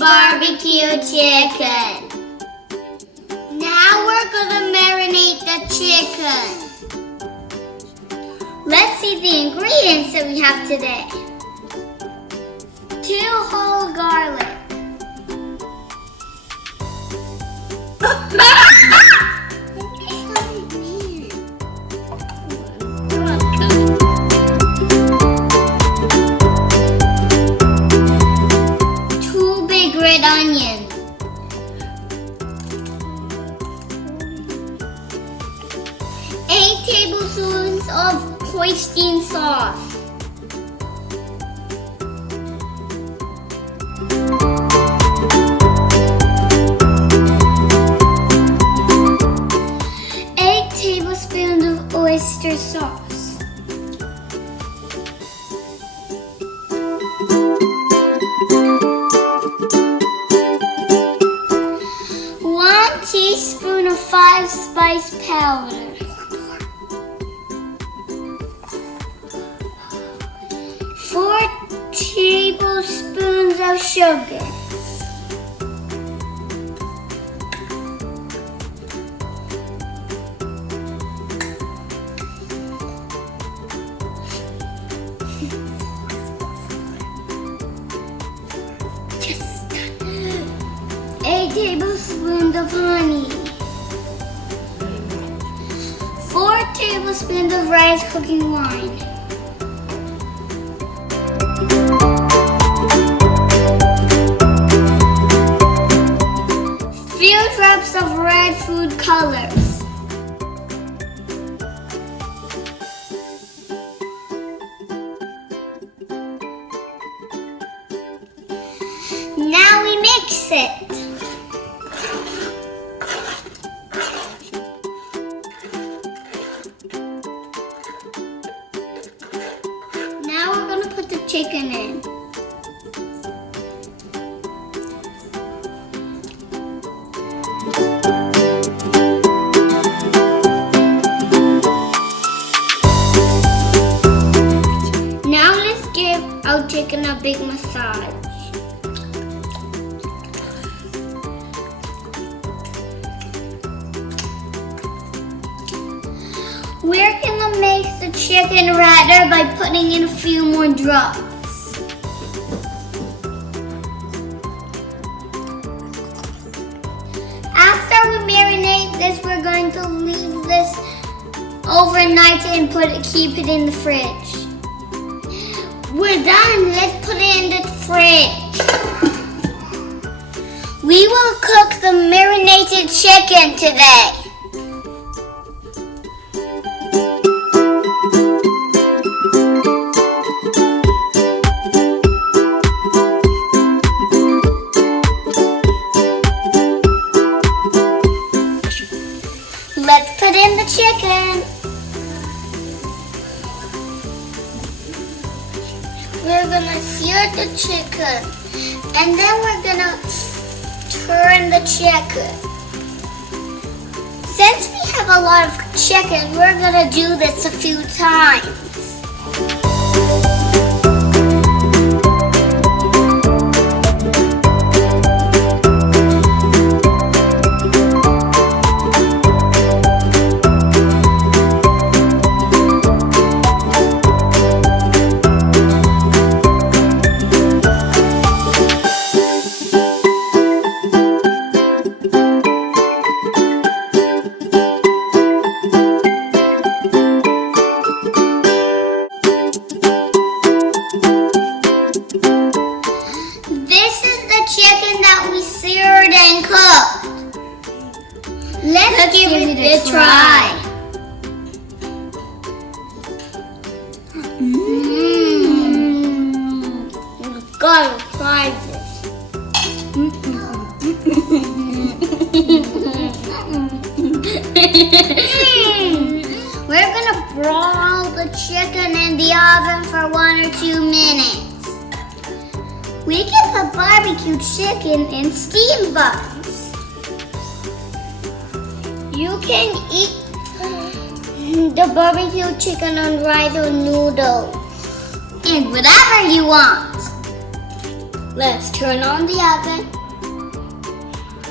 barbecue chicken. Now we're gonna marinate the chicken. Let's see the ingredients that we have today. 2 whole garlic. 2 big red onions. 8 tablespoons of hoisin sauce. 8 tablespoons of oyster sauce. 1 teaspoon of 5-spice powder. 4 tablespoons of sugar. 8 tablespoons of honey. 4 tablespoons of rice cooking wine. 2 drops of red food colors. Now we mix it. Now we're going to put the chicken in. Now let's give our chicken a big massage. We're gonna make the chicken redder by putting in a few more drops. After we marinate this, we're going to leave this overnight and keep it in the fridge. We're done. Let's put it in the fridge. We will cook the marinated chicken today. Let's put in the chicken. We're gonna sear the chicken, and then we're gonna turn the chicken. Since we have a lot of chicken, we're gonna do this a few times. Chicken that we seared and cooked. Let's give it a try. You've got to try this. We're gonna broil the chicken in the oven for 1 or 2 minutes. We can put barbecue chicken in steam buns. You can eat the barbecue chicken on rice or noodles and whatever you want. Let's turn on the oven.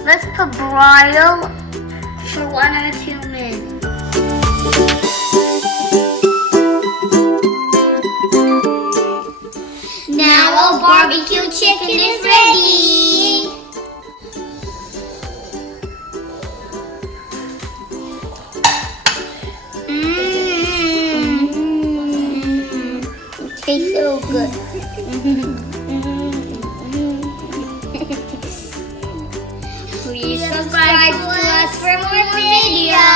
Let's put broil for 1 or 2 minutes. Now our barbecue chicken is ready. It tastes so good. Please subscribe to us for more videos.